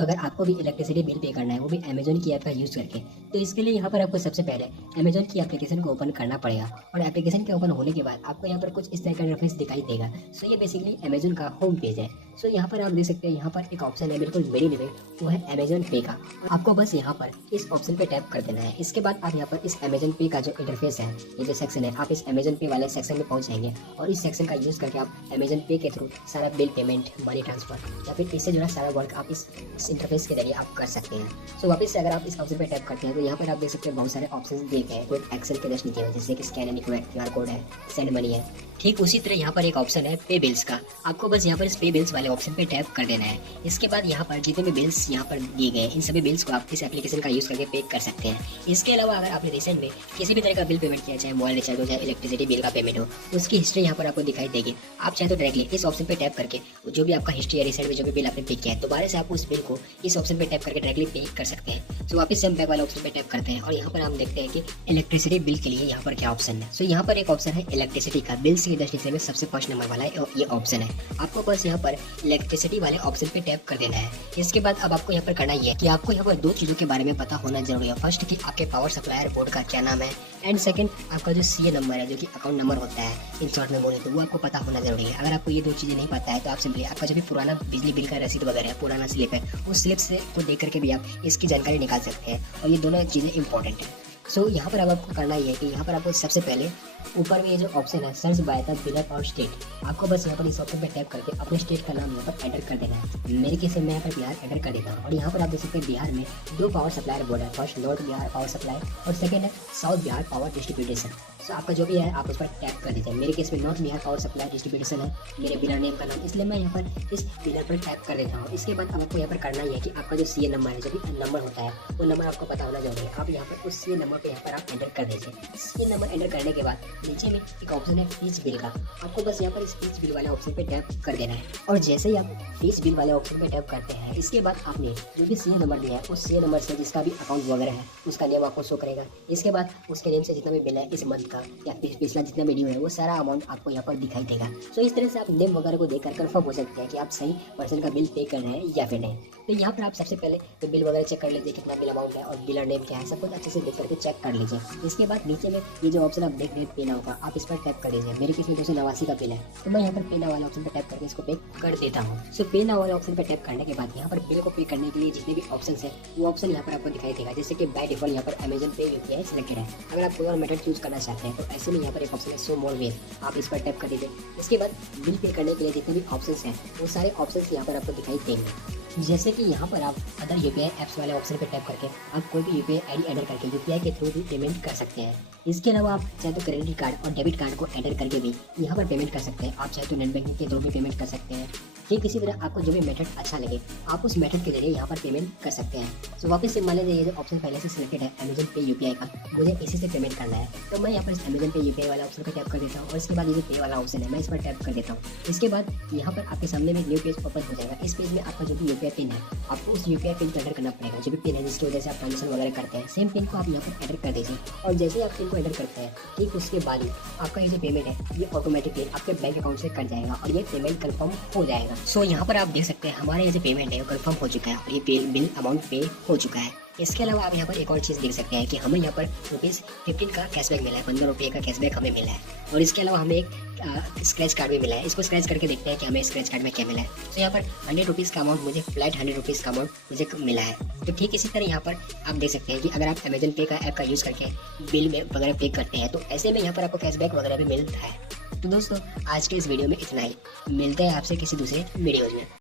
तो अगर आपको भी इलेक्ट्रिसिटी बिल पे करना है, वो भी अमेजन की ऐप का यूज़ करके, तो इसके लिए यहाँ पर आपको सबसे पहले अमेजन की एप्लीकेशन को ओपन करना पड़ेगा। और एप्लीकेशन के ओपन होने के बाद आपको यहाँ पर कुछ इस तरह का इंटरफेस दिखाई देगा। सो ये बेसिकली अमेजन का होम पेज है। सो यहाँ पर आप देख सकते हैं, यहाँ पर एक ऑप्शन है बिल्कुल मेरी में, वो है अमेजन पे का। आपको बस यहाँ पर इस ऑप्शन पे टैप कर देना है। इसके बाद आप यहाँ पर इस अमेजन पे का जो इंटरफेस है, ये जो सेक्शन है, आप इस अमेजन पे वाले सेक्शन में पहुंच जाएंगे। और इस सेक्शन का यूज़ करके आप अमेजन पे के थ्रू सारा बिल पेमेंट, मनी ट्रांसफर या फिर इससे जुड़ा सारा वर्क आप इस इंटरफेस के जरिए आप कर सकते हैं। सो वापस से अगर आप इस ऑप्शन पे टैप करते हैं तो यहाँ पर आप देख सकते हैं बहुत सारे ऑप्शन दिए गए हैं। कोई एक्सेल के जस्ट नीचे है, जैसे कि स्कैन एंड QR कोड है, सेंड मनी है। ठीक उसी तरह यहाँ पर एक ऑप्शन है पे बिल्स का। आपको बस यहाँ पर इस पे बिल्स वाले ऑप्शन पे टैप कर देना है। इसके बाद यहाँ पर जितने भी बिल्स यहाँ पर दिए गए, इन सभी बिल्स को आप इस एप्लीकेशन का यूज़ करके पे कर सकते हैं। इसके अलावा अगर आपने रिसेंट में किसी भी तरह का बिल पेमेंट किया, चाहे मोबाइल रिचार्ज हो, चाहे इलेक्ट्रिसिटी बिल का पेमेंट हो, उसकी हिस्ट्री यहाँ पर आपको दिखाई देगी। आप चाहे तो डायरेक्टली इस ऑप्शन पे टैप करके जो भी आपका हिस्ट्री है, रिसेंट में जो भी बिल आपने पे किया है, दोबारा से आप उस बिल को इस ऑप्शन पे टैप करके डायरेक्टली पे कर सकते हैं। सो वापस से हम बैक वाले ऑप्शन पे टैप करते हैं और यहाँ पर हम देखते हैं कि इलेक्ट्रिसिटी बिल के लिए यहाँ पर क्या ऑप्शन है। सो यहाँ पर एक ऑप्शन है इलेक्ट्रिसिटी का। बिल्स के जस्ट नीचे में सबसे फर्स्ट नंबर वाला है ये ऑप्शन है। आपको बस यहाँ पर इलेक्ट्रिसिटी वाले ऑप्शन पे टैप कर देना है। इसके बाद अब आपको यहाँ पर करना ये है कि आपको यहाँ पर दो चीज़ों के बारे में पता होना जरूरी है। फर्स्ट कि आपके पावर सप्लायर बोर्ड का क्या नाम है, एंड सेकंड आपका जो CA नंबर है, जो कि अकाउंट नंबर होता है इन शॉर्ट में बोले तो, वो आपको पता होना जरूरी है। अगर आपको ये दो चीज़ें नहीं पता है तो आप सिंपली आपका जो भी पुराना बिजली बिल का रसीद वगैरह है, पुराना स्लिप है, उस स्लिप से को देख करके भी आप इसकी जानकारी निकाल सकते हैं। और ये दोनों चीज़ें इंपॉर्टेंट है। सो यहाँ पर अब आपको करना ये है कि यहाँ पर आपको सबसे पहले ऊपर में ये जो ऑप्शन है सर्च बाय द बिलर और स्टेट, आपको बस यहाँ पर इस ऑप्शन पे टैप करके अपने स्टेट का नाम यहाँ पर एंटर कर देना है। मेरे केस में मैं यहाँ पर बिहार एंटर कर देता हूँ। और यहाँ पर आप देख सकते हैं बिहार में दो पावर सप्लायर बोर्ड है। First north Bihar power supply और सेकेंड है साउथ बिहार पावर डिस्ट्रीब्यूटेशन। सो आपका जो भी है आप उस पर टैप कर दीजिए। मेरे केस में नॉर्थ बिहार पावर सप्लाई डिस्ट्रीब्यूटेशन है मेरे बिलर नेम का नाम, इसलिए मैं यहाँ पर इस बिलर पर टैप कर देता हूँ। इसके बाद आपको यहाँ पर करना ही है कि आपका जो CA नंबर है, जो भी नंबर होता है, वो नंबर आपको पता होना जरूरी है। आप यहाँ पर उस CA नंबर पे यहाँ पर आप एंटर कर दीजिए। CA नंबर एंटर करने के बाद नीचे में एक ऑप्शन है फीस बिल का। आपको बस यहाँ पर इस फीस बिल वाले ऑप्शन पे टैप कर देना है। और जैसे ही आप फीस बिल वाले ऑप्शन पे टैप करते हैं, इसके बाद आपने जो भी CA नंबर दिया है उस CA नंबर से जिसका भी अकाउंट वगैरह है उसका नेम आपको शो करेगा। इसके बाद उसके नेम से जितना भी बिल है इस मंथ का या पिछला जितना भी ड्यू है, वो सारा अमाउंट आपको यहाँ पर दिखाई देगा। सो इस तरह से आप नेम वगैरह को देखकर कंफर्म हो सकते हैं कि आप सही पर्सन का बिल पे कर रहे हैं या फिर नहीं। तो यहाँ पर आप सबसे पहले तो बिल वगैरह चेक कर लीजिए, कितना बिल अमाउंट है और बिलर नेम क्या है, सब कुछ अच्छे से देख करके चेक कर लीजिए। इसके बाद नीचे में ये जो ऑप्शन आप देख रहे हैं पे नाउ का, आप इस पर टैप कर दीजिए। मेरे केस में 289 का बिल है, तो मैं यहाँ पर पे नाउ वाले ऑप्शन पर टैप करके इसको पे कर देता हूँ। सो पे नाउ वाले ऑप्शन पर टैप करने के बाद यहाँ पर बिल को पे करने के लिए जितने भी ऑप्शन है वो ऑप्शन यहाँ पर आपको दिखाई देगा। जैसे कि बाय डिफॉल्ट यहाँ पर अमेजन पे UPI सिलेक्टेड है। अगर आप कोई और मेथड चूज करना चाहते हैं तो ऐसे में यहाँ पर एक ऑप्शन है शो मोर वे, आप इस पर टैप कर दीजिए। इसके बाद बिल पे करने के लिए जितने भी ऑप्शंस हैं वो सारे ऑप्शंस यहाँ पर आपको दिखाई देंगे। जैसे कि यहाँ पर आप अदर UPI ऐप्स वाले ऑप्शन पर टैप करके आप कोई भी UPI ID एंटर करके UPI के थ्रू भी पेमेंट कर सकते हैं। इसके अलावा आप चाहे तो क्रेडिट कार्ड और डेबिट कार्ड को एंटर करके भी यहाँ पर पेमेंट कर सकते हैं। आप चाहे तो नेट बैंकिंग के थ्रू भी पेमेंट कर सकते हैं। ठीक इसी तरह आपको जो भी मेथड अच्छा लगे आप उस मेथड के जरिए यहाँ पर पेमेंट कर सकते हैं। सो वापस से मान लीजिए ये जो ऑप्शन पहले से सिलेक्टेड है अमेजन पे UPI का, मुझे इसी से पेमेंट करना है, तो मैं यहाँ पर इस अमेजन पे UPI वाला ऑप्शन पर टैप कर देता हूँ। और इसके बाद ये जो पे वाला ऑप्शन है मैं इस पर टैप कर देता हूँ। इसके बाद यहाँ पर आपके सामने में न्यू पेज ओपन हो जाएगा। इस पेज में आपका जो भी UPI पिन है आपको उस UPI पिन को एंटर करना पड़ेगा। जो भी पिन है जिसकी वजह से आप ट्रांजेक्शन वगैरह करते हैं, सेम पिन को आप यहाँ पर एंटर कर दीजिए। और जैसे ही आप पिन को एंटर करते हैं, ठीक उसके बाद ही आपका ये जो पेमेंट है ये ऑटोमेटिकली आपके बैंक अकाउंट से कट जाएगा और ये पेमेंट कंफर्म हो जाएगा। सो यहाँ पर आप देख सकते हैं हमारे ये जो पेमेंट है वो कंफर्म हो चुका है और ये बिल अमाउंट पे हो चुका है। इसके अलावा आप यहाँ पर एक और चीज़ देख सकते हैं कि हमें यहाँ पर ₹15 का कैशबैक मिला है, ₹15 का कैशबैक हमें मिला है। और इसके अलावा हमें एक स्क्रैच कार्ड भी मिला है। इसको स्क्रैच करके देखते हैं कि हमें स्क्रैच कार्ड में क्या मिला है। तो यहाँ पर ₹100 का अमाउंट मुझे फ्लैट ₹100 का अमाउंट मुझे मिला है। तो ठीक इसी तरह यहाँ पर आप देख सकते हैं कि अगर आप अमेजन पे का ऐप का यूज़ करके बिल में वगैरह पे करते हैं तो ऐसे में यहाँ पर आपको कैशबैक वगैरह भी मिलता है। तो दोस्तों आज के इस वीडियो में इतना ही, मिलते हैं आपसे किसी दूसरे वीडियोज़ में।